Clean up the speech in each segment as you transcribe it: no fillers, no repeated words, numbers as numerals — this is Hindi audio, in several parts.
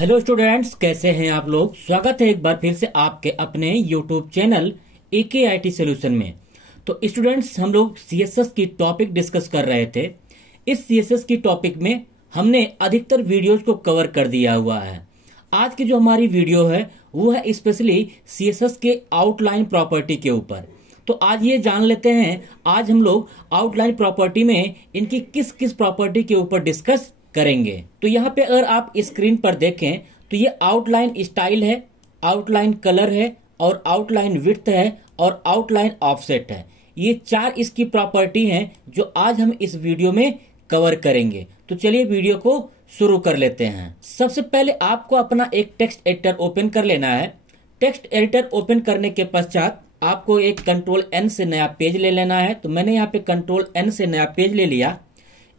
हेलो स्टूडेंट्स, कैसे हैं आप लोग। स्वागत है एक बार फिर से आपके अपने यूट्यूब चैनल AKIT सॉल्यूशन में। तो स्टूडेंट्स, हम लोग CSS की टॉपिक डिस्कस कर रहे थे। इस CSS की टॉपिक में हमने अधिकतर वीडियोज को कवर कर दिया हुआ है। आज की जो हमारी वीडियो है वो है स्पेशली CSS के आउटलाइन प्रॉपर्टी के ऊपर। तो आज ये जान लेते हैं, आज हम लोग आउटलाइन प्रॉपर्टी में इनकी किस किस प्रॉपर्टी के ऊपर डिस्कस करेंगे। तो यहाँ पे अगर आप स्क्रीन पर देखें तो ये आउटलाइन स्टाइल है, आउटलाइन कलर है और आउटलाइन विड्थ है और आउटलाइन ऑफसेट है। ये चार इसकी प्रॉपर्टी हैं जो आज हम इस वीडियो में कवर करेंगे। तो चलिए वीडियो को शुरू कर लेते हैं। सबसे पहले आपको अपना एक टेक्स्ट एडिटर ओपन कर लेना है। टेक्स्ट एडिटर ओपन करने के पश्चात आपको एक Ctrl+N से नया पेज ले लेना है। तो मैंने यहाँ पे Ctrl+N से नया पेज ले लिया।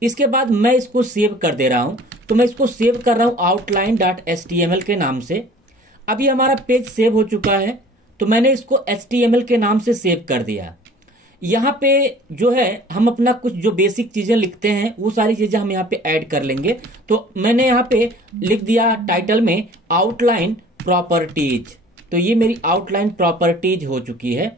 इसके बाद मैं इसको सेव कर दे रहा हूं। तो मैं इसको सेव कर रहा हूं outline.html के नाम से। अभी हमारा पेज सेव हो चुका है, तो मैंने इसको HTML के नाम से सेव कर दिया। यहाँ पे जो है हम अपना कुछ जो बेसिक चीजें लिखते हैं वो सारी चीजें हम यहाँ पे ऐड कर लेंगे। तो मैंने यहाँ पे लिख दिया टाइटल में आउटलाइन प्रॉपर्टीज। तो ये मेरी आउटलाइन प्रॉपर्टीज हो चुकी है।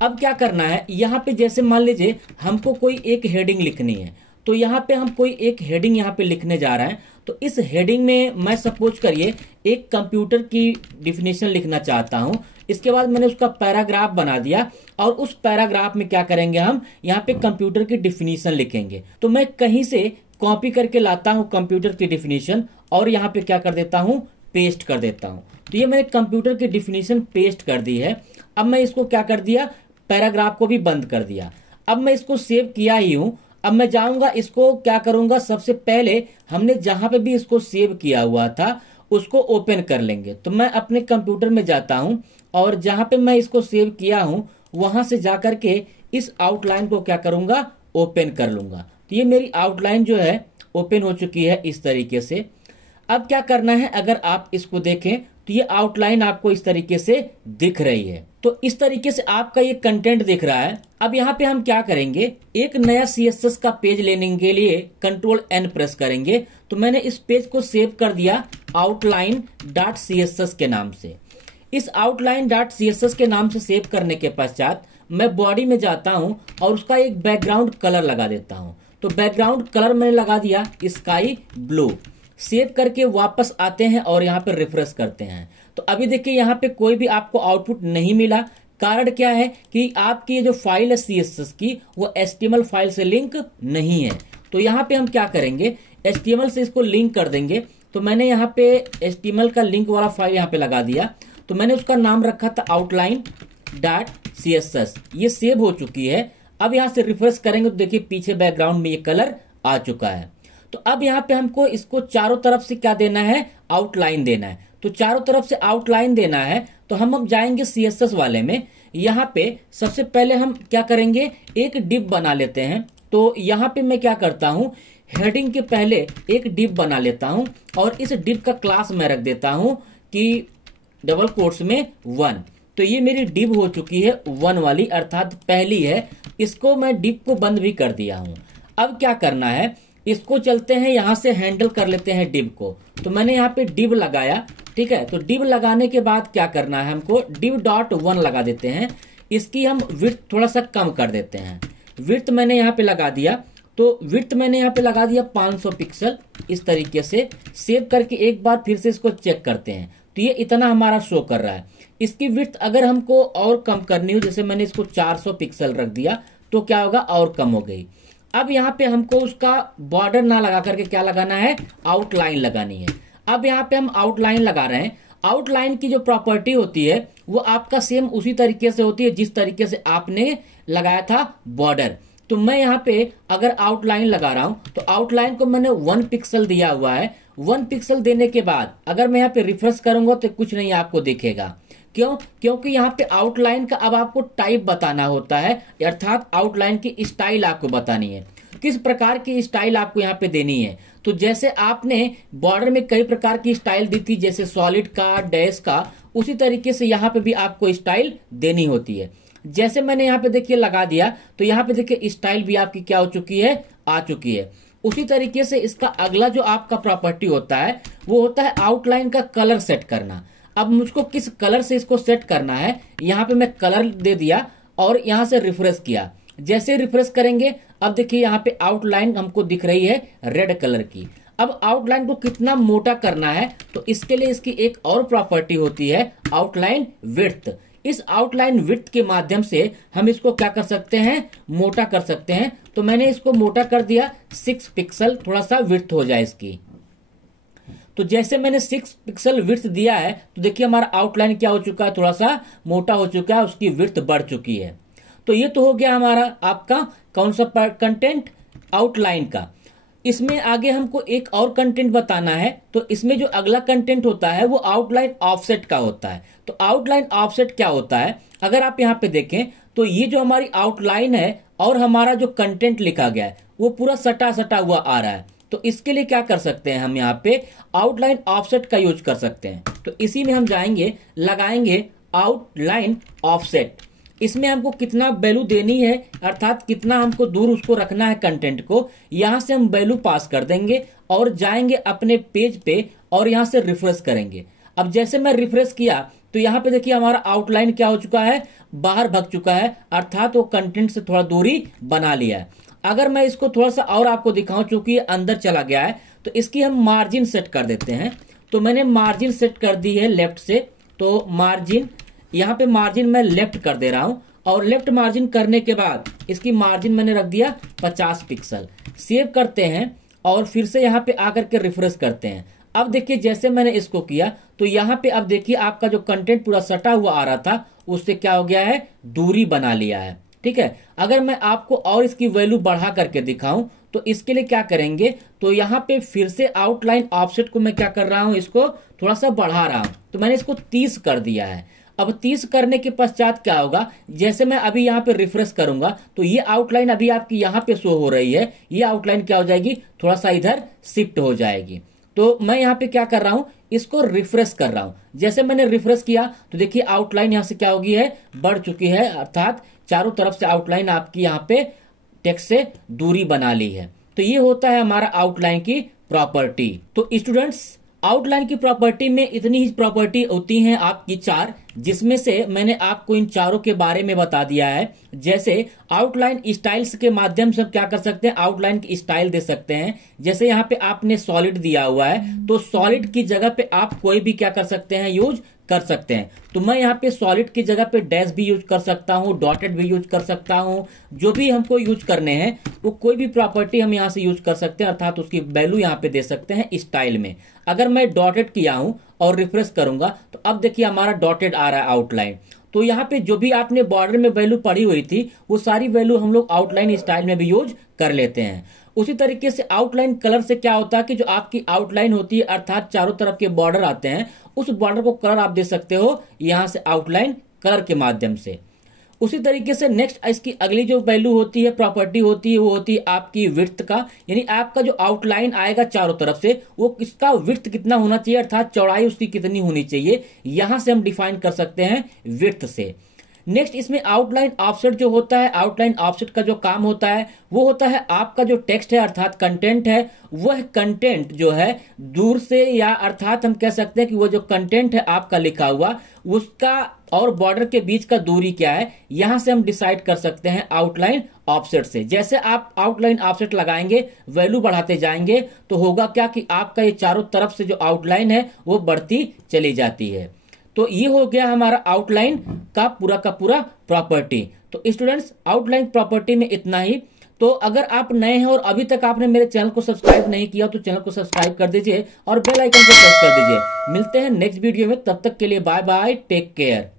अब क्या करना है, यहाँ पे जैसे मान लीजिए हमको कोई एक हेडिंग लिखनी है, तो यहाँ पे हम कोई एक हेडिंग यहाँ पे लिखने जा रहे हैं। तो इस हेडिंग में मैं सपोज करिए एक कंप्यूटर की डिफिनेशन लिखना चाहता हूँ। इसके बाद मैंने उसका पैराग्राफ बना दिया और उस पैराग्राफ में क्या करेंगे, हम यहाँ पे कंप्यूटर की डिफिनेशन लिखेंगे। तो मैं कहीं से कॉपी करके लाता हूँ कंप्यूटर की डिफिनेशन और यहाँ पे क्या कर देता हूँ, पेस्ट कर देता हूँ। तो ये मैंने कंप्यूटर की डिफिनेशन पेस्ट कर दी है। अब मैं इसको क्या कर दिया, पैराग्राफ को भी बंद कर दिया। अब मैं इसको सेव किया ही हूं। अब मैं जाऊंगा, इसको क्या करूंगा, सबसे पहले हमने जहां पे भी इसको सेव किया हुआ था उसको ओपन कर लेंगे। तो मैं अपने कंप्यूटर में जाता हूं और जहां पे मैं इसको सेव किया हूं वहां से जाकर के इस आउटलाइन को क्या करूंगा, ओपन कर लूंगा। तो ये मेरी आउटलाइन जो है ओपन हो चुकी है इस तरीके से। अब क्या करना है, अगर आप इसको देखें तो ये आउटलाइन आपको इस तरीके से दिख रही है। तो इस तरीके से आपका ये कंटेंट दिख रहा है। अब यहाँ पे हम क्या करेंगे, एक नया CSS का पेज लेने के लिए Ctrl+N प्रेस करेंगे। तो मैंने इस पेज को सेव कर दिया outline.css के नाम से। इस outline.css के नाम से सेव करने के पश्चात मैं बॉडी में जाता हूं और उसका एक बैकग्राउंड कलर लगा देता हूं। तो बैकग्राउंड कलर मैंने लगा दिया स्काई ब्लू। सेव करके वापस आते हैं और यहाँ पे रिफ्रेश करते हैं। तो अभी देखिए यहाँ पे कोई भी आपको आउटपुट नहीं मिला। कारण क्या है कि आपकी जो फाइल है CSS की वो HTML फाइल से लिंक नहीं है। तो यहाँ पे हम क्या करेंगे, HTML से इसको लिंक कर देंगे। तो मैंने यहाँ पे HTML का लिंक वाला फाइल यहाँ पे लगा दिया। तो मैंने उसका नाम रखा था outline.css। ये सेव हो चुकी है। अब यहाँ से रिफ्रेश करेंगे तो देखिए पीछे बैकग्राउंड में ये कलर आ चुका है। तो अब यहाँ पे हमको इसको चारों तरफ से क्या देना है, आउटलाइन देना है। तो चारों तरफ से आउटलाइन देना है तो हम अब जाएंगे CSS वाले में। यहाँ पे सबसे पहले हम क्या करेंगे, एक डिव बना लेते हैं। तो यहाँ पे मैं क्या करता हूँ, हेडिंग के पहले एक डिव बना लेता हूँ और इस डिव का क्लास मैं रख देता हूँ कि डबल कोट्स में 1। तो ये मेरी डिव हो चुकी है 1 वाली, अर्थात पहली है। इसको मैं डिव को बंद भी कर दिया हूँ। अब क्या करना है, इसको चलते हैं यहाँ से हैंडल कर लेते हैं डिव को। तो मैंने यहाँ पे डिव लगाया, ठीक है। तो डिव लगाने के बाद क्या करना है, हमको div.1 लगा देते हैं। इसकी हम विड्थ थोड़ा सा कम कर देते हैं। विड्थ मैंने यहाँ पे लगा दिया। तो विड्थ मैंने यहाँ पे लगा दिया 500 पिक्सल। इस तरीके से सेव करके एक बार फिर से इसको चेक करते हैं। तो ये इतना हमारा शो कर रहा है। इसकी विड्थ अगर हमको और कम करनी हो, जैसे मैंने इसको 400 पिक्सल रख दिया, तो क्या होगा, और कम हो गई। अब यहाँ पे हमको उसका बॉर्डर ना लगा करके क्या लगाना है, आउटलाइन लगानी है। अब यहाँ पे हम आउटलाइन लगा रहे हैं। आउटलाइन की जो प्रॉपर्टी होती है वो आपका सेम उसी तरीके से होती है जिस तरीके से आपने लगाया था बॉर्डर। तो मैं यहाँ पे अगर आउटलाइन लगा रहा हूं तो आउटलाइन को मैंने 1 पिक्सल दिया हुआ है। 1 पिक्सल देने के बाद अगर मैं यहाँ पे रिफ्रेश करूंगा तो कुछ नहीं आपको दिखेगा। क्यों? क्योंकि यहाँ पे आउटलाइन का अब आपको टाइप बताना होता है, अर्थात आउटलाइन की स्टाइल आपको बतानी है, किस प्रकार की स्टाइल आपको यहाँ पे देनी है। तो जैसे आपने बॉर्डर में कई प्रकार की स्टाइल दी थी, जैसे सॉलिड का, डैश का, उसी तरीके से यहाँ पे भी आपको स्टाइल देनी होती है। जैसे मैंने यहाँ पे देखिए लगा दिया, तो यहाँ पे देखिए स्टाइल भी आपकी क्या हो चुकी है, आ चुकी है। उसी तरीके से इसका अगला जो आपका प्रॉपर्टी होता है वो होता है आउटलाइन का कलर सेट करना। अब मुझको किस कलर से इसको सेट करना है, यहाँ पे मैं कलर दे दिया और यहाँ से रिफ्रेश किया। जैसे रिफ्रेश करेंगे अब देखिए यहाँ पे आउटलाइन हमको दिख रही है रेड कलर की। अब आउटलाइन को कितना मोटा करना है तो इसके लिए इसकी एक और प्रॉपर्टी होती है आउटलाइन विड्थ। इस आउटलाइन विड्थ के माध्यम से हम इसको क्या कर सकते हैं, मोटा कर सकते हैं। तो मैंने इसको मोटा कर दिया 6 पिक्सल, थोड़ा सा विड्थ हो जाए इसकी। तो जैसे मैंने 6 पिक्सल विड्थ दिया है तो देखिए हमारा आउटलाइन क्या हो चुका है, थोड़ा सा मोटा हो चुका है, उसकी विड्थ बढ़ चुकी है। तो ये तो हो गया हमारा आपका कौन सा कंटेंट, आउटलाइन का। इसमें आगे हमको एक और कंटेंट बताना है। तो इसमें जो अगला कंटेंट होता है वो आउटलाइन ऑफसेट का होता है। तो आउटलाइन ऑफसेट क्या होता है, अगर आप यहाँ पे देखें तो ये जो हमारी आउटलाइन है और हमारा जो कंटेंट लिखा गया है वो पूरा सटा सटा हुआ आ रहा है। तो इसके लिए क्या कर सकते हैं, हम यहाँ पे आउटलाइन ऑफसेट का यूज कर सकते हैं। तो इसी में हम जाएंगे, लगाएंगे आउटलाइन ऑफसेट। इसमें हमको कितना वैल्यू देनी है, अर्थात कितना हमको दूर उसको रखना है कंटेंट को, यहां से हम वैल्यू पास कर देंगे और जाएंगे अपने पेज पे और यहां से रिफ्रेश करेंगे। अब जैसे मैं रिफ्रेश किया तो यहाँ पे देखिए हमारा आउटलाइन क्या हो चुका है, बाहर भग चुका है, अर्थात वो कंटेंट से थोड़ा दूरी बना लिया है। अगर मैं इसको थोड़ा सा और आपको दिखाऊं, चूंकि ये अंदर चला गया है तो इसकी हम मार्जिन सेट कर देते हैं। तो मैंने मार्जिन सेट कर दी है लेफ्ट से। तो मार्जिन, यहाँ पे मार्जिन मैं लेफ्ट कर दे रहा हूं और लेफ्ट मार्जिन करने के बाद इसकी मार्जिन मैंने रख दिया 50 पिक्सल। सेव करते हैं और फिर से यहाँ पे आकर के रिफ्रेश करते हैं। अब देखिए जैसे मैंने इसको किया तो यहाँ पे अब देखिए आपका जो कंटेंट पूरा सटा हुआ आ रहा था उससे क्या हो गया है, दूरी बना लिया है। ठीक है, अगर मैं आपको और इसकी वैल्यू बढ़ा करके दिखाऊं तो इसके लिए क्या करेंगे, तो यहाँ पे फिर से आउटलाइन ऑफसेट को मैं क्या कर रहा हूं, इसको थोड़ा सा बढ़ा रहा हूं। तो मैंने इसको 30 कर दिया है। अब 30 करने के पश्चात क्या होगा, जैसे मैं अभी यहाँ पे रिफ्रेश करूंगा तो ये आउटलाइन अभी आपकी यहाँ पे शो हो रही है, ये आउटलाइन क्या हो जाएगी, थोड़ा सा इधर शिफ्ट हो जाएगी। तो मैं यहाँ पे क्या कर रहा हूं, इसको रिफ्रेश कर रहा हूं। जैसे मैंने रिफ्रेश किया तो देखिए आउटलाइन यहाँ से क्या होगी है, बढ़ चुकी है, अर्थात चारों तरफ से आउटलाइन आपकी यहाँ पे टेक्स्ट से दूरी बना ली है। तो ये होता है हमारा आउटलाइन की प्रॉपर्टी। तो स्टूडेंट्स, आउटलाइन की प्रॉपर्टी में इतनी ही प्रॉपर्टी होती हैं आपकी 4, जिसमें से मैंने आपको इन चारों के बारे में बता दिया है। जैसे आउटलाइन स्टाइल्स के माध्यम से क्या कर सकते हैं, आउटलाइन की स्टाइल दे सकते हैं। जैसे यहाँ पे आपने सॉलिड दिया हुआ है तो सॉलिड की जगह पे आप कोई भी क्या कर सकते हैं, यूज कर सकते हैं। तो मैं यहाँ पे सॉलिड की जगह पे डैश भी यूज कर सकता हूँ, डॉटेड भी यूज कर सकता हूँ। जो भी हमको यूज करने हैं वो कोई भी प्रॉपर्टी हम यहाँ से यूज कर सकते हैं, अर्थात उसकी वैल्यू यहाँ पे दे सकते हैं स्टाइल में। अगर मैं डॉटेड किया हूं और रिफ्रेश करूंगा तो अब देखिए हमारा डॉटेड आ रहा है आउटलाइन। तो यहाँ पे जो भी आपने बॉर्डर में वैल्यू पड़ी हुई थी वो सारी वैल्यू हम लोग आउटलाइन स्टाइल में भी यूज कर लेते हैं। उसी तरीके से आउटलाइन कलर से क्या होता है कि जो आपकी आउटलाइन होती है, अर्थात चारों तरफ के बॉर्डर आते हैं, उस बॉर्डर को कलर आप दे सकते हो यहां से आउटलाइन कलर के माध्यम से। उसी तरीके से नेक्स्ट इसकी अगली जो वैल्यू होती है, प्रॉपर्टी होती है, वो होती है आपकी विड्थ का। यानी आपका जो आउटलाइन आएगा चारों तरफ से वो इसका विड्थ कितना होना चाहिए, अर्थात चौड़ाई उसकी कितनी होनी चाहिए, यहां से हम डिफाइन कर सकते हैं विड्थ से। नेक्स्ट इसमें आउटलाइन ऑफसेट जो होता है, आउटलाइन ऑफसेट का जो काम होता है वो होता है आपका जो टेक्स्ट है अर्थात कंटेंट है, वह कंटेंट जो है दूर से, या अर्थात हम कह सकते हैं कि वो जो कंटेंट है आपका लिखा हुआ उसका और बॉर्डर के बीच का दूरी क्या है, यहां से हम डिसाइड कर सकते हैं आउटलाइन ऑफसेट से। जैसे आप आउटलाइन ऑफसेट लगाएंगे, वैल्यू बढ़ाते जाएंगे तो होगा क्या कि आपका ये चारों तरफ से जो आउटलाइन है वो बढ़ती चली जाती है। तो ये हो गया हमारा आउटलाइन का पूरा प्रॉपर्टी। तो स्टूडेंट्स, आउटलाइन प्रॉपर्टी में इतना ही। तो अगर आप नए हैं और अभी तक आपने मेरे चैनल को सब्सक्राइब नहीं किया तो चैनल को सब्सक्राइब कर दीजिए और बेल आइकन को प्रेस कर दीजिए। मिलते हैं नेक्स्ट वीडियो में, तब तक के लिए बाय बाय, टेक केयर।